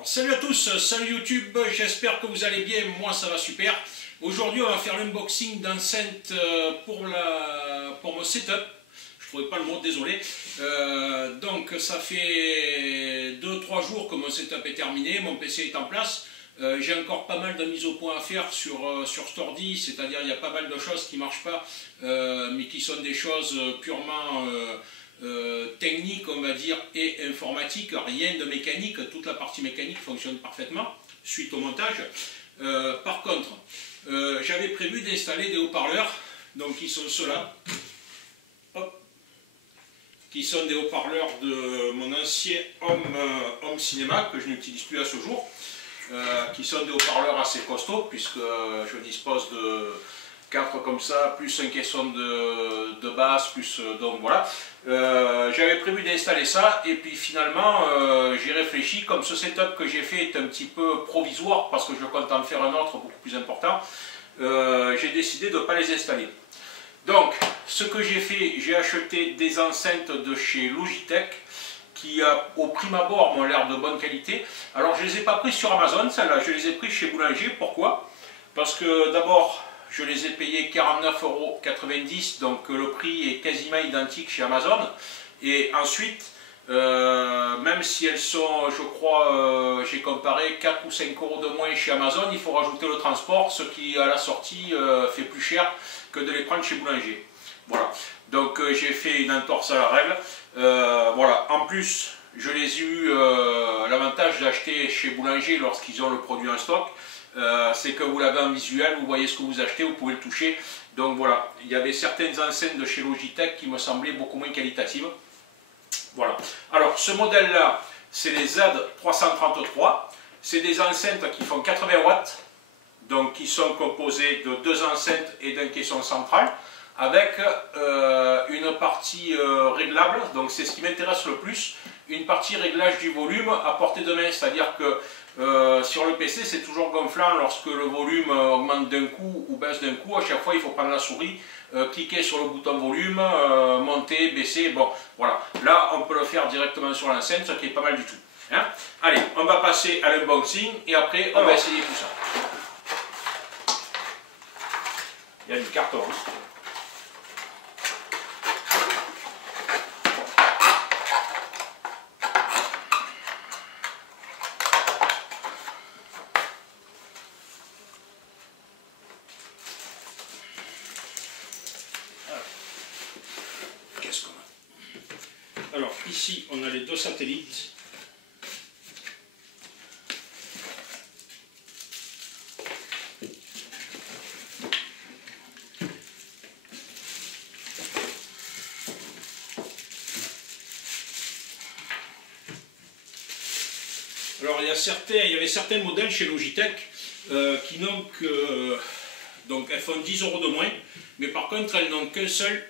Alors, salut à tous, salut YouTube, j'espère que vous allez bien, moi ça va super. Aujourd'hui on va faire l'unboxing d'enceinte pour mon setup. Je trouvais pas le mot, désolé. Donc ça fait 2-3 jours que mon setup est terminé, mon PC est en place. J'ai encore pas mal de mises au point à faire sur Stordi, c'est-à-dire il y a pas mal de choses qui ne marchent pas, mais qui sont des choses purement techniques, on va dire, et informatiques, rien de mécanique. Toute la partie mécanique fonctionne parfaitement suite au montage. Par contre, j'avais prévu d'installer des haut-parleurs, donc qui sont ceux-là. Qui sont des haut-parleurs de mon ancien Home Cinéma, que je n'utilise plus à ce jour. Qui sont des haut-parleurs assez costauds, puisque je dispose de 4 comme ça, plus un caisson de basse, plus donc voilà. J'avais prévu d'installer ça, et puis finalement j'ai réfléchi, comme ce setup que j'ai fait est un petit peu provisoire, parce que je compte en faire un autre beaucoup plus important, j'ai décidé de ne pas les installer. Donc, ce que j'ai fait, j'ai acheté des enceintes de chez Logitech, qui au prime abord m'ont l'air de bonne qualité. Alors je ne les ai pas pris sur Amazon, celles-là, je les ai pris chez Boulanger. Pourquoi? Parce que d'abord, je les ai payés 49,90 €, donc le prix est quasiment identique chez Amazon. Et ensuite, même si elles sont, je crois, j'ai comparé 4 ou 5 € de moins chez Amazon, il faut rajouter le transport, ce qui à la sortie fait plus cher que de les prendre chez Boulanger. Voilà, donc j'ai fait une entorse à la règle. Voilà, en plus je les ai eu l'avantage d'acheter chez Boulanger lorsqu'ils ont le produit en stock, c'est que vous l'avez en visuel, vous voyez ce que vous achetez, vous pouvez le toucher. Donc voilà, il y avait certaines enceintes de chez Logitech qui me semblaient beaucoup moins qualitatives. Voilà, alors ce modèle là c'est les Z333, c'est des enceintes qui font 80 watts, donc qui sont composées de 2 enceintes et d'un caisson central, avec une partie réglable, donc c'est ce qui m'intéresse le plus, une partie réglage du volume à portée de main, c'est-à-dire que sur le PC c'est toujours gonflant lorsque le volume augmente d'un coup ou baisse d'un coup. À chaque fois il faut prendre la souris, cliquer sur le bouton volume, monter, baisser, bon voilà. Là on peut le faire directement sur l'enceinte, ce qui est pas mal du tout. Hein. Allez, on va passer à l'unboxing et après on va essayer tout ça. Il y a du carton. Hein. Alors ici on a les 2 satellites. Alors il y avait certains modèles chez Logitech qui n'ont que donc elles font 10 € de moins, mais par contre elles n'ont qu'un seul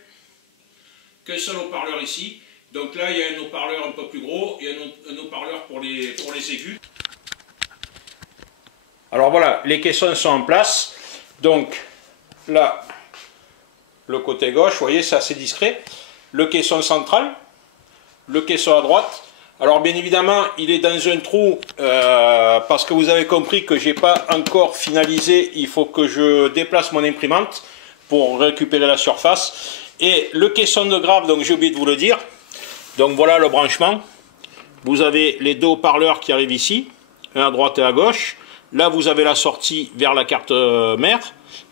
haut-parleur ici. Donc là il y a un haut-parleur un peu plus gros et un haut-parleur pour les aigus. Alors voilà, les caissons sont en place. Donc là, le côté gauche, vous voyez, c'est assez discret. Le caisson central, le caisson à droite. Alors bien évidemment, il est dans un trou parce que vous avez compris que j'ai pas encore finalisé. Il faut que je déplace mon imprimante pour récupérer la surface. Et le caisson de grave, donc j'ai oublié de vous le dire. Donc voilà le branchement. Vous avez les 2 haut-parleurs qui arrivent ici, un à droite et à gauche. Là vous avez la sortie vers la carte mère,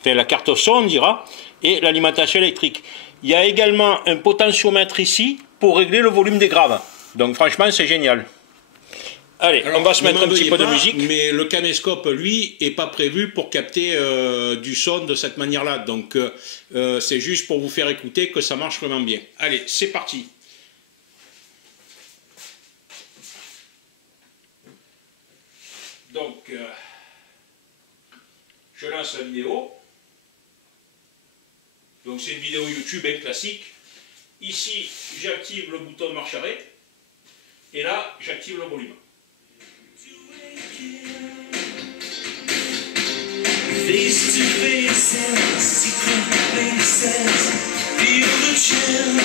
enfin la carte son on dira, et l'alimentation électrique. Il y a également un potentiomètre ici pour régler le volume des graves. Donc franchement c'est génial. Allez, alors, on va se mettre un petit peu de musique. Mais le caméscope, lui, n'est pas prévu pour capter du son de cette manière-là. Donc c'est juste pour vous faire écouter que ça marche vraiment bien. Allez, c'est parti. Donc, je lance la vidéo. Donc c'est une vidéo YouTube classique. Ici, j'active le bouton marche arrêt. Et là, j'active le volume. Face to faces, secret places, feel the chill.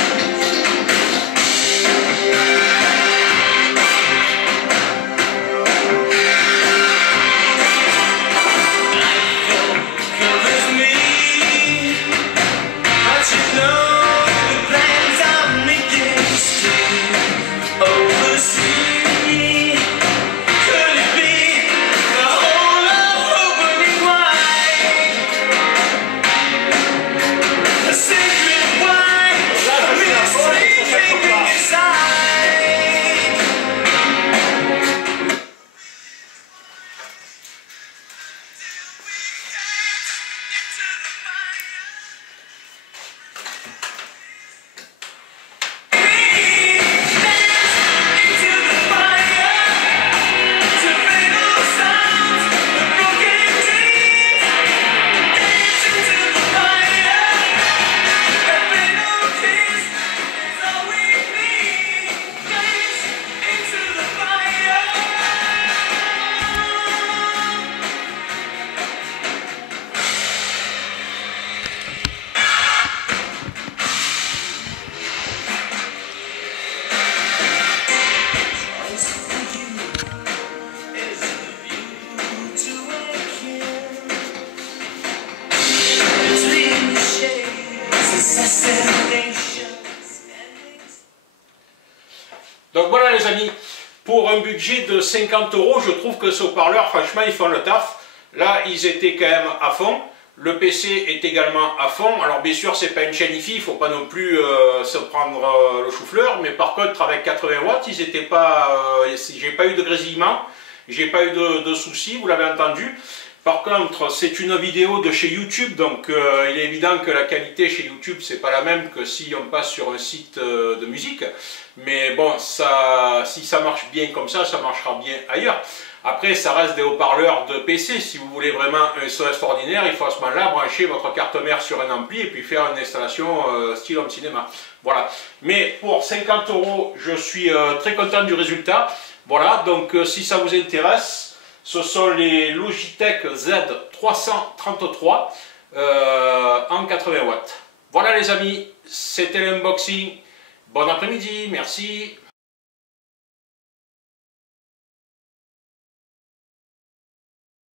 Donc voilà les amis, pour un budget de 50 €, je trouve que ce haut-parleur, franchement, ils font le taf. Là, ils étaient quand même à fond. Le PC est également à fond. Alors bien sûr, c'est pas une chaîne hi-fi, il ne faut pas non plus se prendre le chou-fleur. Mais par contre, avec 80 watts, ils n'étaient pas... j'ai pas eu de grésillement, j'ai pas eu de soucis, vous l'avez entendu. Par contre, c'est une vidéo de chez YouTube, donc il est évident que la qualité chez YouTube, c'est pas la même que si on passe sur un site de musique. Mais bon, si ça marche bien comme ça marchera bien ailleurs. Après, ça reste des haut-parleurs de PC. Si vous voulez vraiment un son extraordinaire, il faut à ce moment-là brancher votre carte mère sur un ampli et puis faire une installation style home cinéma. Voilà. Mais pour 50 €, je suis très content du résultat. Voilà, donc si ça vous intéresse, ce sont les Logitech Z333 en 80 watts. Voilà les amis, c'était l'unboxing. Bon après-midi, merci.